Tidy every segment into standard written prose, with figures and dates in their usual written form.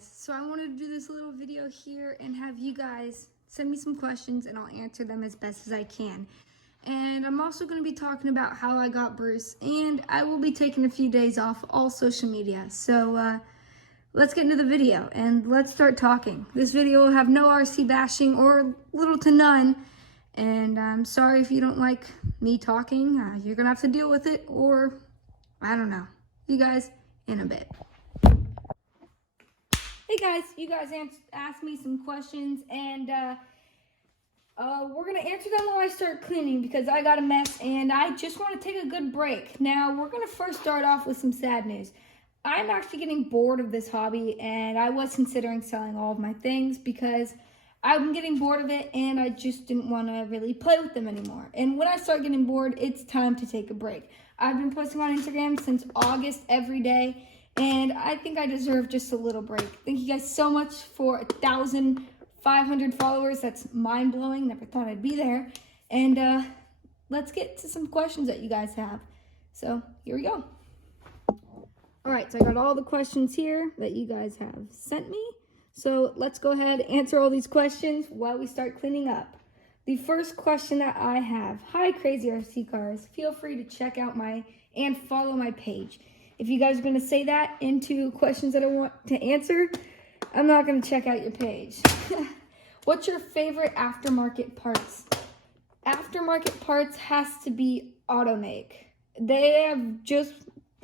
guys, so I wanted to do this little video here and have you guys send me some questions and I'll answer them as best as I can. And I'm also going to be talking about how I got Bruce, and I will be taking a few days off all social media. So let's get into the video and let's start talking. This video will have no RC bashing or little to none, and I'm sorry if you don't like me talking. You're going to have to deal with it, or I don't know. You guys in a bit. Hey guys, you guys asked me some questions, and we're going to answer them while I start cleaning because I got a mess and I just want to take a good break. Now, we're going to first start off with some sad news. I'm actually getting bored of this hobby, and I was considering selling all of my things because I'm getting bored of it and I just didn't want to really play with them anymore. And when I start getting bored, it's time to take a break. I've been posting on Instagram since August every day, and I think I deserve just a little break. Thank you guys so much for 1,500 followers. That's mind-blowing. Never thought I'd be there. And let's get to some questions that you guys have. So here we go. All right, so I got all the questions here that you guys have sent me. So let's go ahead and answer all these questions while we start cleaning up. The first question that I have: hi, Crazy RC Cars. Feel free to check out and follow my page. If you guys are going to say that into questions that I want to answer, I'm not going to check out your page. What's your favorite aftermarket parts? Aftermarket parts has to be Automake. They have just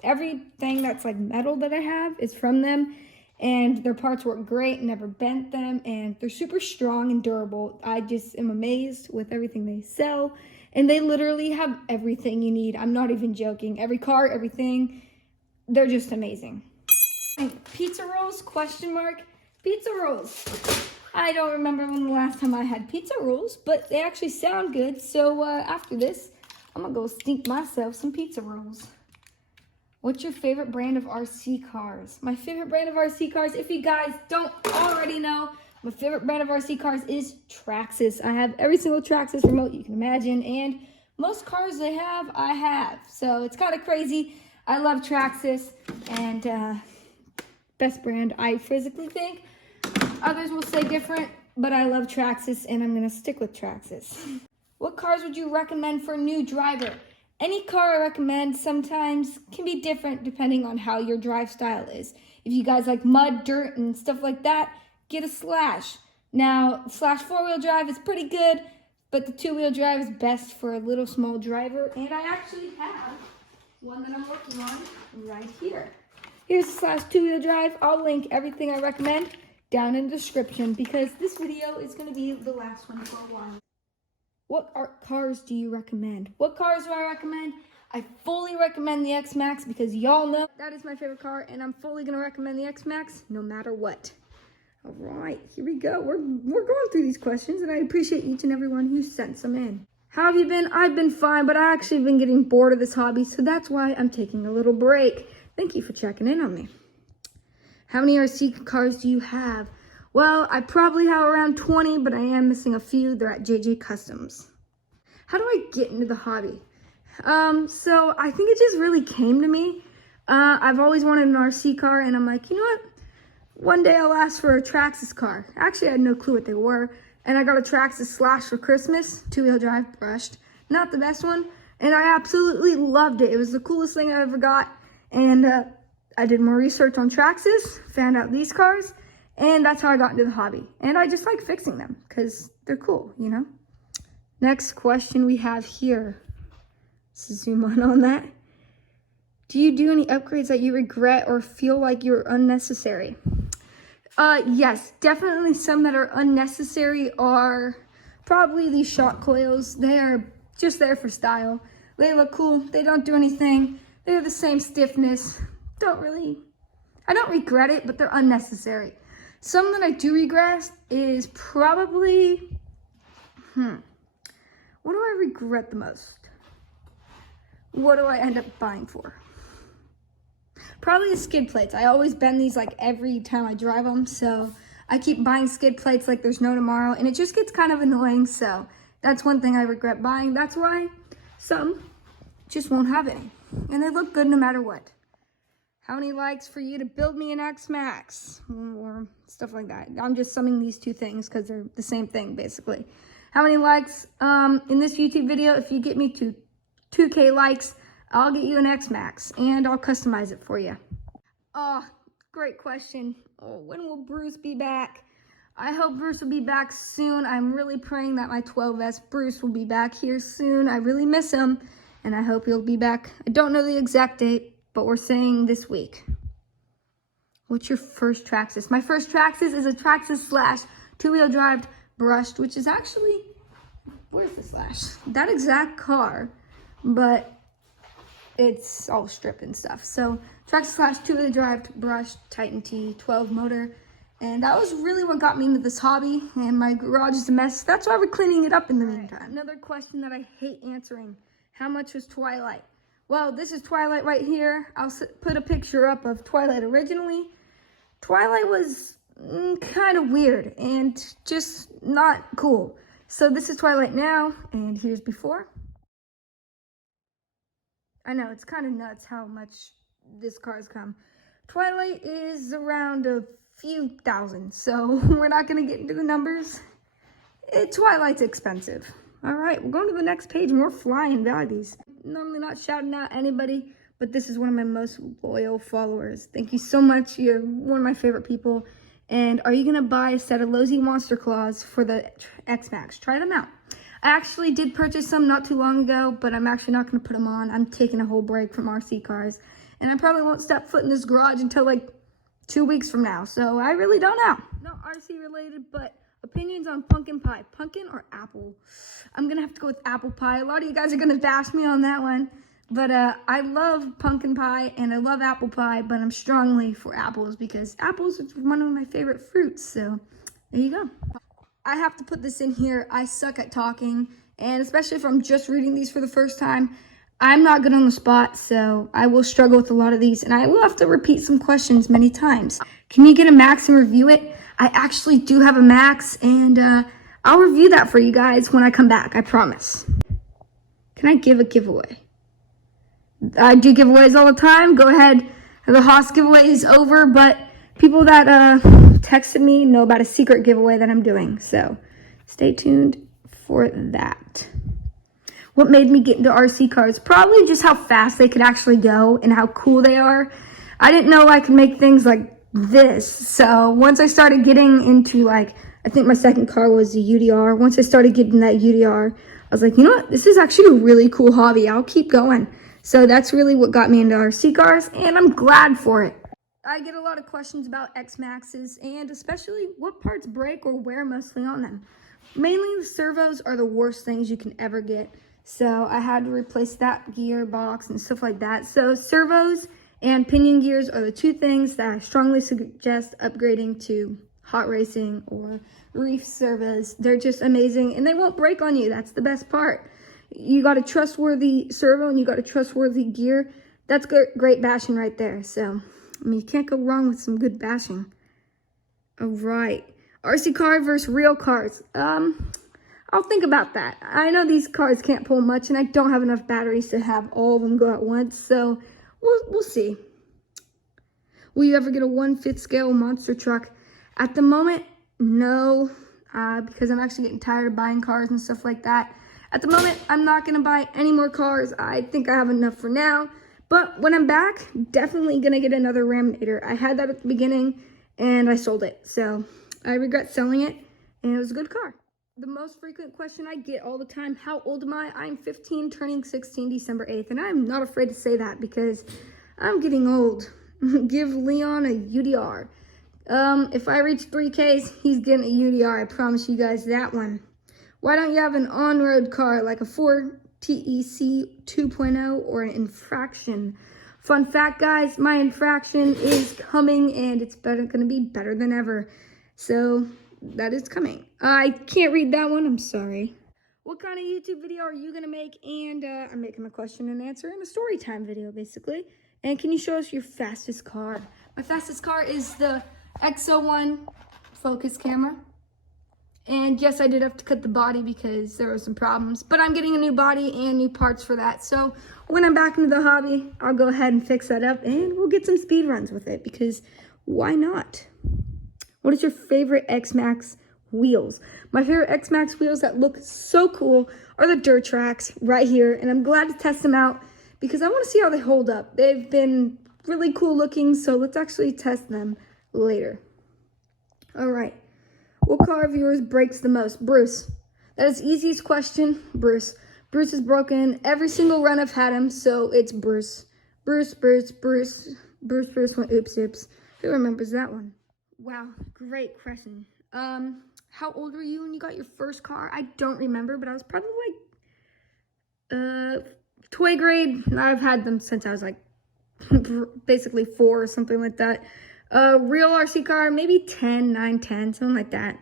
everything that's like metal that I have is from them, and their parts work great, never bent them, and they're super strong and durable. I just am amazed with everything they sell, and they literally have everything you need. I'm not even joking. Every car, everything. They're just amazing. Pizza rolls, question mark. Pizza rolls. I don't remember when the last time I had pizza rolls, but they actually sound good. So after this, I'm gonna go sneak myself some pizza rolls. What's your favorite brand of RC cars? My favorite brand of RC cars, if you guys don't already know, my favorite brand of RC cars is Traxxas. I have every single Traxxas remote you can imagine, and most cars they have, I have. So it's kind of crazy. I love Traxxas, and best brand, I physically think. Others will say different, but I love Traxxas, and I'm going to stick with Traxxas. What cars would you recommend for a new driver? Any car I recommend sometimes can be different depending on how your drive style is. If you guys like mud, dirt, and stuff like that, get a Slash. Now, Slash 4-wheel drive is pretty good, but the 2-wheel drive is best for a little small driver, and I actually have one that I'm working on right here. Here's the Slash 2-wheel drive. I'll link everything I recommend down in the description because this video is going to be the last one for a while. What cars do you recommend? What cars do I recommend? I fully recommend the Xmaxx because y'all know that is my favorite car, and I'm fully going to recommend the Xmaxx no matter what. All right, here we go. We're going through these questions, and I appreciate each and every one who sent some in. How have you been? I've been fine, but I actually been getting bored of this hobby, so that's why I'm taking a little break. Thank you for checking in on me. How many RC cars do you have? Well, I probably have around 20, but I am missing a few. They're at JJ Customs. How do I get into the hobby? So I think it just really came to me. I've always wanted an RC car, and I'm like, you know what? One day I'll ask for a Traxxas car. Actually, I had no clue what they were. And I got a Traxxas Slash for Christmas, 2-wheel drive, brushed. Not the best one, and I absolutely loved it. It was the coolest thing I ever got. And I did more research on Traxxas, found out these cars, and that's how I got into the hobby. And I just like fixing them because they're cool, you know? Next question we have here. Let's zoom on that. Do you do any upgrades that you regret or feel like you're unnecessary? Yes, definitely some that are unnecessary are probably these shock coils. They are just there for style. They look cool. They don't do anything. They're the same stiffness. I don't regret it, but they're unnecessary. Some that I do regret is probably, what do I regret the most? What do I end up buying for? Probably the skid plates. I always bend these like every time I drive them, so I keep buying skid plates like there's no tomorrow, and it just gets kind of annoying, so that's one thing I regret buying. That's why some just won't have any, and they look good no matter what. How many likes for you to build me an Xmaxx? Or stuff like that. I'm just summing these two things because they're the same thing, basically. How many likes in this YouTube video? If you get me to 2K likes, I'll get you an Xmaxx, and I'll customize it for you. Oh, great question. Oh, when will Bruce be back? I hope Bruce will be back soon. I'm really praying that my 12S Bruce will be back here soon. I really miss him, and I hope he'll be back. I don't know the exact date, but we're saying this week. What's your first Traxxas? My first Traxxas is a Traxxas Slash 2-wheel drive brushed, which is actually, where's the Slash? That exact car, but it's all stripped and stuff. So Traxxas Slash 2-wheel drive brushed Titan T12 motor. And that was really what got me into this hobby. And my garage is a mess. That's why we're cleaning it up in the meantime. Another question that I hate answering. How much was Twilight? Well, this is Twilight right here. I'll put a picture up of Twilight originally. Twilight was kind of weird and just not cool. So this is Twilight now, and here's before. I know, it's kind of nuts how much this car's come. Twilight is around a few thousand, so we're not going to get into the numbers. Twilight's expensive. All right, we're going to the next page, more flying values. Normally not shouting out anybody, but this is one of my most loyal followers. Thank you so much. You're one of my favorite people. And are you going to buy a set of Lozy Monster Claws for the Xmaxx? Try them out. I actually did purchase some not too long ago, but I'm actually not going to put them on. I'm taking a whole break from RC cars. And I probably won't step foot in this garage until like 2 weeks from now, so I really don't know. Not RC related, but opinions on pumpkin pie. Pumpkin or apple? I'm gonna have to go with apple pie. A lot of you guys are gonna bash me on that one, but I love pumpkin pie and I love apple pie, but I'm strongly for apples because apples is one of my favorite fruits, so there you go. I have to put this in here. I suck at talking, and especially if I'm just reading these for the first time, I'm not good on the spot, so I will struggle with a lot of these, and I will have to repeat some questions many times. Can you get a Max and review it? I actually do have a Max, and I'll review that for you guys when I come back, I promise. Can I give a giveaway? I do giveaways all the time. Go ahead. The Haas giveaway is over, but people that texted me know about a secret giveaway that I'm doing, so stay tuned for that. What made me get into RC cars? Probably just how fast they could actually go and how cool they are. I didn't know I could make things like this. So once I started getting into, like, I think my second car was the UDR. Once I started getting that UDR, I was like, you know what? This is actually a really cool hobby. I'll keep going. So that's really what got me into RC cars, and I'm glad for it. I get a lot of questions about Xmaxxes, and especially what parts break or wear mostly on them. Mainly the servos are the worst things you can ever get. So I had to replace that gearbox and stuff like that. So servos and pinion gears are the two things that I strongly suggest upgrading to hot racing or reef servos. They're just amazing and they won't break on you. That's the best part. You got a trustworthy servo and you got a trustworthy gear. That's great bashing right there. So, I mean, you can't go wrong with some good bashing. All right. RC car versus real cars. I'll think about that. I know these cars can't pull much, and I don't have enough batteries to have all of them go at once, so we'll see. Will you ever get a 1/5 scale monster truck? At the moment, no, because I'm actually getting tired of buying cars and stuff like that. At the moment, I'm not going to buy any more cars. I think I have enough for now, but when I'm back, definitely going to get another Raminator. I had that at the beginning, and I sold it, so I regret selling it, and it was a good car. The most frequent question I get all the time, how old am I? I'm 15, turning 16 December 8th, and I'm not afraid to say that because I'm getting old. Give Leon a UDR. If I reach 3Ks, he's getting a UDR. I promise you guys that one. Why don't you have an on-road car like a Ford TEC 2.0 or an infraction? Fun fact, guys, my infraction is coming, and it's going to be better than ever. So that is coming. I can't read that one. I'm sorry. What kind of YouTube video are you going to make? And I'm making a question and answer and a story time video, basically. And can you show us your fastest car? My fastest car is the XO1 focus camera. And yes, I did have to cut the body because there were some problems, but I'm getting a new body and new parts for that. So when I'm back into the hobby, I'll go ahead and fix that up and we'll get some speed runs with it because why not? What is your favorite Xmaxx wheels? My favorite Xmaxx wheels that look so cool are the dirt tracks right here. And I'm glad to test them out because I want to see how they hold up. They've been really cool looking, so let's actually test them later. All right. What car of yours breaks the most? Bruce. That is the easiest question. Bruce. Bruce is broken every single run I've had him, so it's Bruce. Bruce went oops. Who remembers that one? Wow, great question. How old were you when you got your first car? I don't remember, but I was probably like, toy grade. I've had them since I was like, basically 4 or something like that. Real RC car, maybe 10, 9, 10, something like that.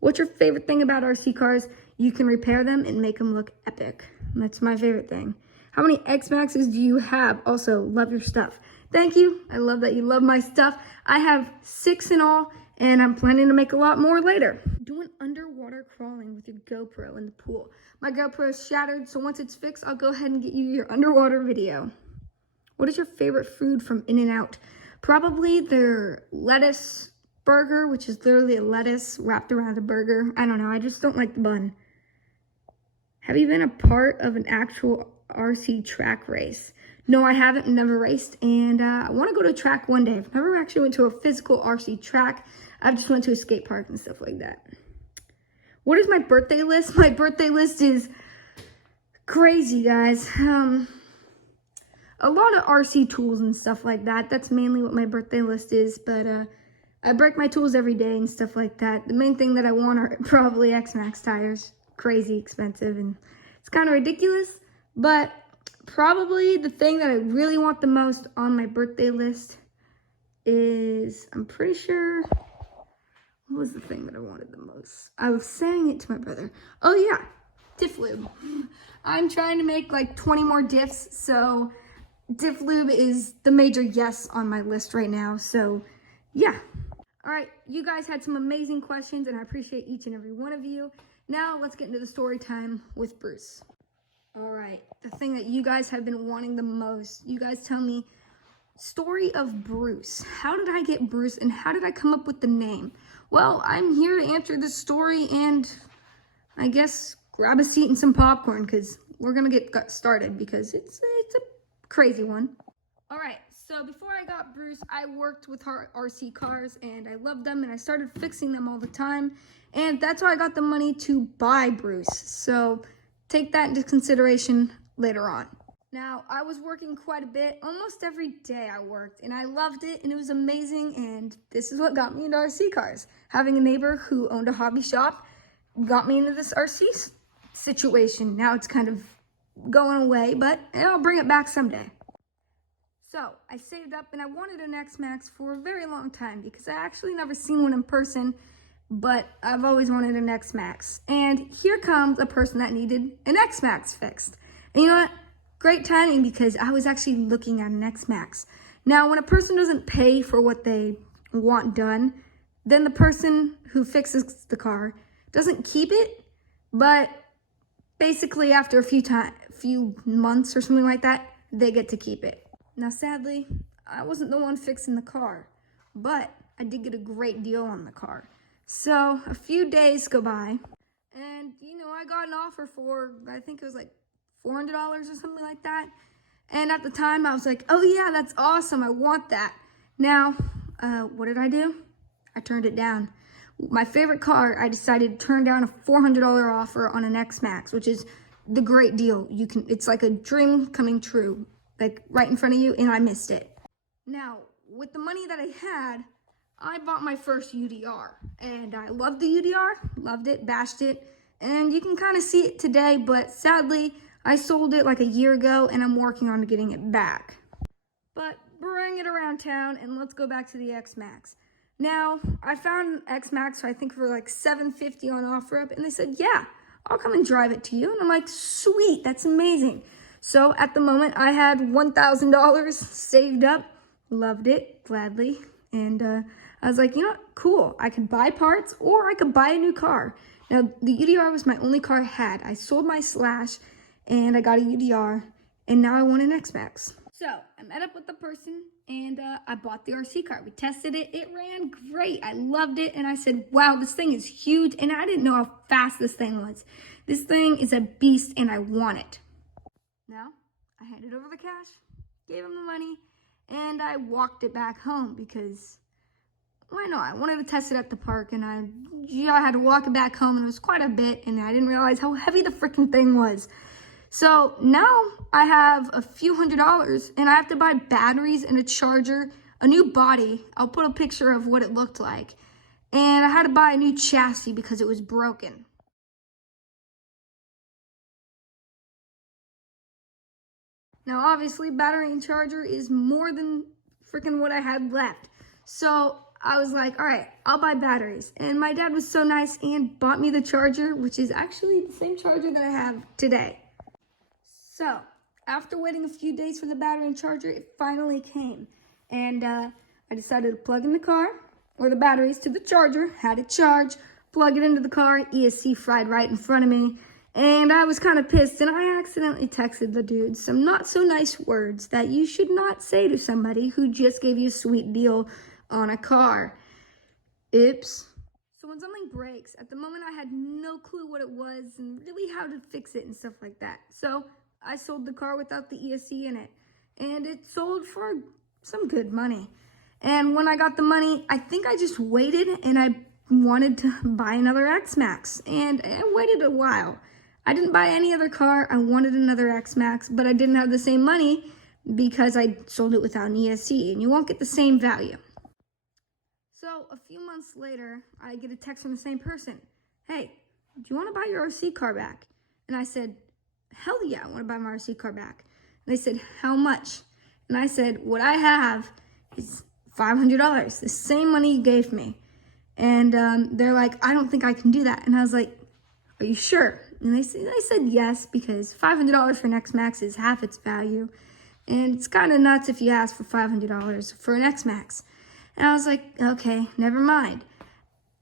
What's your favorite thing about RC cars? You can repair them and make them look epic. That's my favorite thing. How many Xmaxes do you have? Also, love your stuff. Thank you. I love that you love my stuff. I have 6 in all, and I'm planning to make a lot more later. Doing underwater crawling with your GoPro in the pool. My GoPro is shattered, so once it's fixed, I'll go ahead and get you your underwater video. What is your favorite food from In-N-Out? Probably their lettuce burger, which is literally a lettuce wrapped around a burger. I don't know, I just don't like the bun. Have you been a part of an actual RC track race? No, I haven't, never raced, and I want to go to a track one day. I've never actually went to a physical RC track. I've just went to a skate park and stuff like that. What is my birthday list? My birthday list is crazy, guys. A lot of RC tools and stuff like that. That's mainly what my birthday list is, but I break my tools every day and stuff like that. The main thing that I want are probably Xmaxx tires. Crazy expensive, and it's kind of ridiculous, but probably the thing that I really want the most on my birthday list is, I'm pretty sure, what was the thing that I wanted the most? I was saying it to my brother. Oh yeah, diff lube. I'm trying to make like 20 more diffs, so diff lube is the major yes on my list right now, so yeah. All right, you guys had some amazing questions, and I appreciate each and every one of you. Now let's get into the story time with Bruce. All right, the thing that you guys have been wanting the most. You guys tell me, story of Bruce. How did I get Bruce, and how did I come up with the name? Well, I'm here to answer this story, and I guess grab a seat and some popcorn, because we're going to get started, because it's a crazy one. All right, so before I got Bruce, I worked with RC cars, and I loved them, and I started fixing them all the time, and that's how I got the money to buy Bruce. So take that into consideration later on. Now, I was working quite a bit. Almost every day I worked, and I loved it, and it was amazing, and this is what got me into RC cars. Having a neighbor who owned a hobby shop got me into this RC situation. Now it's kind of going away, but I'll bring it back someday. So, I saved up, and I wanted an Xmaxx for a very long time because I actually never seen one in person, but I've always wanted an Xmaxx. And here comes a person that needed an Xmaxx fixed. And you know what? Great timing, because I was actually looking at an Xmaxx. Now, when a person doesn't pay for what they want done, then the person who fixes the car doesn't keep it, but basically after a few months or something like that, they get to keep it. Now, sadly, I wasn't the one fixing the car, but I did get a great deal on the car. So a few days go by, and I got an offer for, I think it was like $400 or something like that. And at the time I was like, oh yeah, that's awesome, I want that. Now, what did I do? I turned it down. My favorite car, I decided to turn down a $400 offer on an Xmaxx, which is the great deal. It's like a dream coming true, like right in front of you, and I missed it. Now, with the money that I had, I bought my first UDR, and I loved the UDR, loved it, bashed it, and you can kind of see it today, but sadly, I sold it like a year ago, and I'm working on getting it back. But bring it around town, and let's go back to the Xmaxx. Now, I found an Xmaxx, I think for like $750 on OfferUp, and they said, yeah, I'll come and drive it to you. And I'm like, sweet, that's amazing. So at the moment, I had $1,000 saved up, loved it, gladly. And I was like, you know what, cool. I could buy parts, or I could buy a new car. Now, the UDR was my only car I had. I sold my Slash, and I got a UDR, and now I want an Xmaxx. So, I met up with the person, and I bought the RC car. We tested it. It ran great. I loved it, and I said, wow, this thing is huge, and I didn't know how fast this thing was. This thing is a beast, and I want it. Now, I handed over the cash, gave him the money, and I walked it back home because, why not? I wanted to test it at the park, and I had to walk it back home, and it was quite a bit, and I didn't realize how heavy the freaking thing was. So now I have a few $100s, and I have to buy batteries and a charger, a new body. I'll put a picture of what it looked like. And I had to buy a new chassis because it was broken. Now, obviously, battery and charger is more than freaking what I had left. So I was like, all right, I'll buy batteries. And my dad was so nice and bought me the charger, which is actually the same charger that I have today. So after waiting a few days for the battery and charger, it finally came. And I decided to plug in the car, or the batteries to the charger, had it charged, plug it into the car, ESC fried right in front of me. And I was kind of pissed, and I accidentally texted the dude some not so nice words that you should not say to somebody who just gave you a sweet deal on a car. Oops. So when something breaks, at the moment I had no clue what it was and really how to fix it and stuff like that. So I sold the car without the ESC in it, and it sold for some good money. And when I got the money, I think I just waited, and I wanted to buy another Xmaxx, and I waited a while. I didn't buy any other car. I wanted another Xmaxx, but I didn't have the same money because I sold it without an ESC, and you won't get the same value. So a few months later, I get a text from the same person. Hey, do you want to buy your RC car back? And I said, hell yeah, I want to buy my RC car back. And they said, how much? And I said, what I have is $500, the same money you gave me. And they're like, I don't think I can do that. And I was like, are you sure? And they said yes, because $500 for an Xmaxx is half its value. And it's kind of nuts if you ask for $500 for an Xmaxx. And I was like, okay, never mind.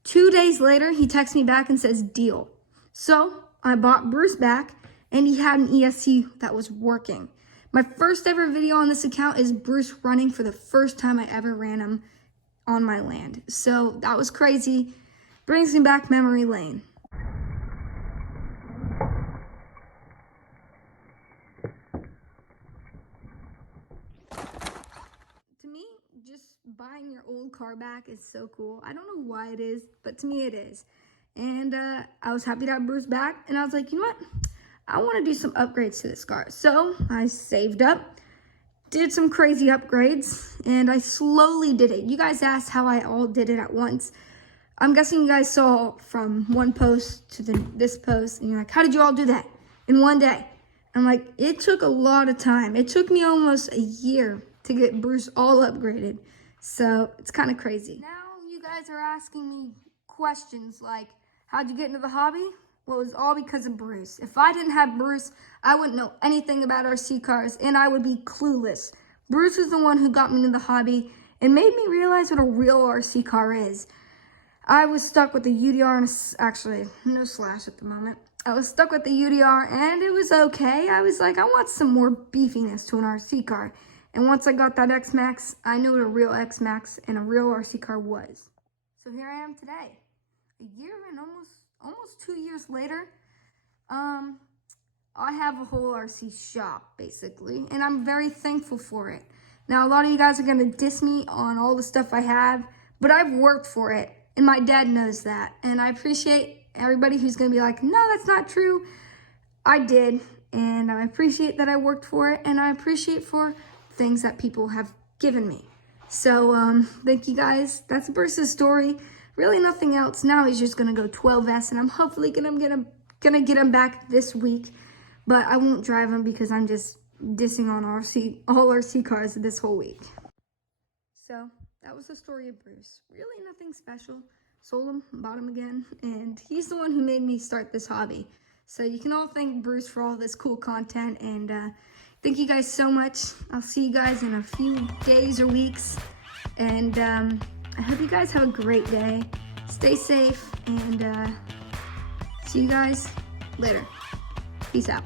2 days later, he texts me back and says, deal. So I bought Bruce back, and he had an ESC that was working. My first ever video on this account is Bruce running for the first time I ever ran him on my land. So that was crazy. Brings me back memory lane. To me, just buying your old car back is so cool. I don't know why it is, but to me it is. And I was happy to have Bruce back, and I was like, you know what? I want to do some upgrades to this car. So I saved up, did some crazy upgrades, and I slowly did it. You guys asked how I all did it at once. I'm guessing you guys saw from one post to this post, and you're like, how did you all do that in one day? I'm like, it took a lot of time. It took me almost a year to get Bruce all upgraded. So it's kind of crazy. Now you guys are asking me questions like, how'd you get into the hobby? Well, it was all because of Bruce. If I didn't have Bruce, I wouldn't know anything about RC cars, and I would be clueless. Bruce was the one who got me into the hobby and made me realize what a real RC car is. I was stuck with the UDR and actually, no Slash at the moment. I was stuck with the UDR, and it was okay. I was like, I want some more beefiness to an RC car. And once I got that Xmaxx, I knew what a real Xmaxx and a real RC car was. So here I am today. A year and almost 2 years later, I have a whole RC shop, basically, and I'm very thankful for it. Now, a lot of you guys are going to diss me on all the stuff I have, but I've worked for it, and my dad knows that, and I appreciate everybody who's going to be like, no, that's not true. I did, and I appreciate that I worked for it, and I appreciate for things that people have given me. So, thank you guys. That's Bruce's story. Really nothing else. Now he's just going to go 12S, and I'm hopefully going to get him back this week. But I won't drive him because I'm just dissing on all RC cars this whole week. So that was the story of Bruce. Really nothing special. Sold him, bought him again, and he's the one who made me start this hobby. So you can all thank Bruce for all this cool content, and thank you guys so much. I'll see you guys in a few days or weeks, and I hope you guys have a great day. Stay safe, and See you guys later. Peace out.